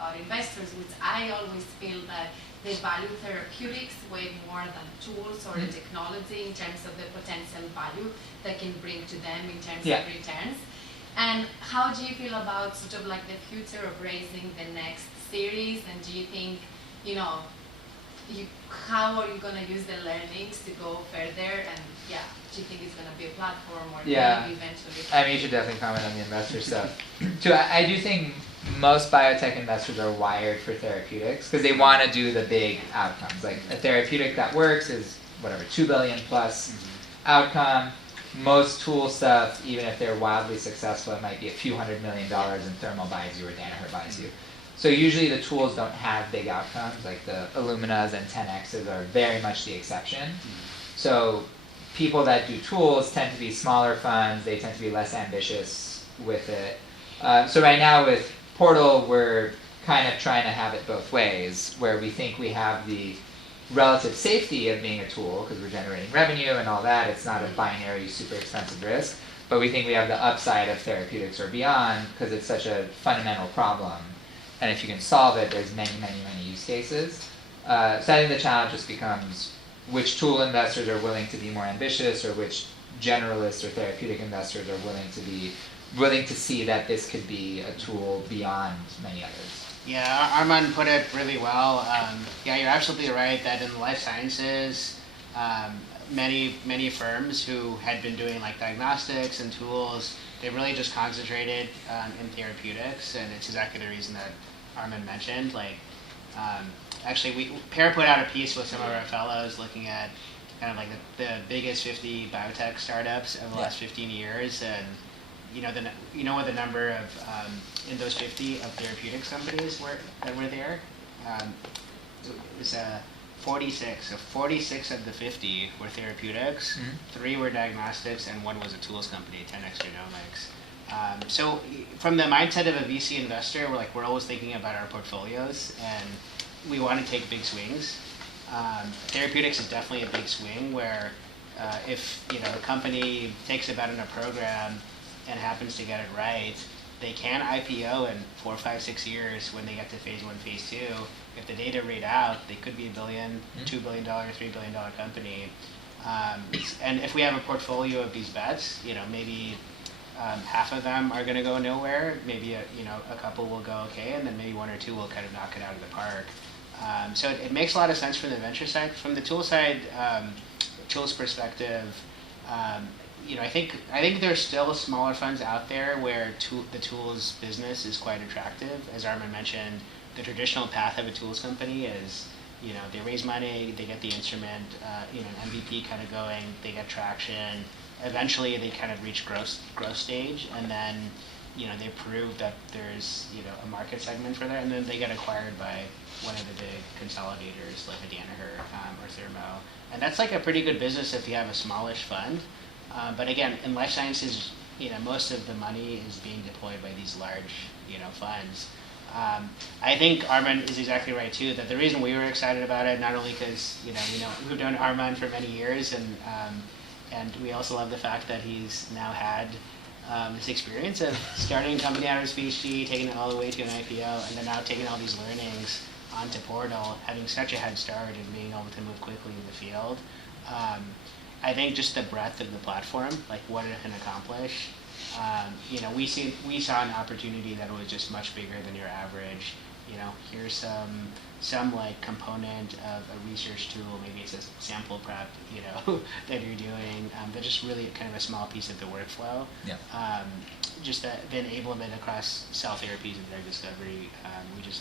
about investors, which I always feel that they value therapeutics way more than tools or the technology in terms of the potential value that can bring to them in terms of returns. And how do you feel about sort of like the future of raising the next series? And do you think, how are you going to use the learnings to go further? And do you think it's going to be a platform or maybe eventually? I mean, you should definitely comment on the investor stuff. Too, I do think most biotech investors are wired for therapeutics because they want to do the big outcomes. Like a therapeutic that works is whatever, 2 billion plus outcome. Most tool stuff, even if they're wildly successful, it might be a few $100 million and Thermo buys you or Danaher buys you. So usually the tools don't have big outcomes, like the Illuminas and 10Xs are very much the exception. So people that do tools tend to be smaller funds, they tend to be less ambitious with it. So right now with Portal, we're kind of trying to have it both ways, where we think we have the relative safety of being a tool, because we're generating revenue and all that, it's not a binary, super expensive risk, but we think we have the upside of therapeutics or beyond, because it's such a fundamental problem. And if you can solve it, there's many, many, many use cases. So I think the challenge just becomes which tool investors are willing to be more ambitious, or which generalist or therapeutic investors are willing to see that this could be a tool beyond many others. Yeah, Arman put it really well. You're absolutely right that in life sciences, many firms who had been doing like diagnostics and tools, they really just concentrated in therapeutics, and it's exactly the reason that Arman mentioned. Actually, Pear put out a piece with some of our fellows looking at kind of like the biggest 50 biotech startups over the last 15 years, and what the number of in those 50 of therapeutics companies that were there? It was 46. So 46 of the 50 were therapeutics, 3 were diagnostics, and 1 was a tools company, 10X Genomics. So from the mindset of a VC investor, we're always thinking about our portfolios, and we want to take big swings. Therapeutics is definitely a big swing where if a company takes a bet on a program and happens to get it right, they can IPO in 4, 5, 6 years when they get to phase 1, phase 2. If the data read out, they could be $1 billion, $2 billion, $3 billion company. And if we have a portfolio of these bets, maybe half of them are going to go nowhere. Maybe a couple will go okay, and then maybe 1 or 2 will kind of knock it out of the park. So it makes a lot of sense from the venture side. From the tool side, tools perspective, I think there's still smaller funds out there where the tools business is quite attractive. As Arman mentioned, the traditional path of a tools company is, they raise money, they get the instrument, an MVP kind of going, they get traction. Eventually, they kind of reach growth stage, and then, they prove that there's, a market segment for that, and then they get acquired by one of the big consolidators like a Danaher or Thermo. And that's like a pretty good business if you have a smallish fund. But again, in life sciences, most of the money is being deployed by these large, funds. I think Arman is exactly right too. That the reason we were excited about it, not only because we've known Arman for many years, and we also love the fact that he's now had this experience of starting a company out of his PhD, taking it all the way to an IPO, and then now taking all these learnings onto Portal, having such a head start and being able to move quickly in the field. I think just the breadth of the platform, like what it can accomplish. We saw an opportunity that was just much bigger than your average. Here's some like component of a research tool. Maybe it's a sample prep, that you're doing. But just really kind of a small piece of the workflow. Yeah. Just the enablement across cell therapies and drug discovery. We just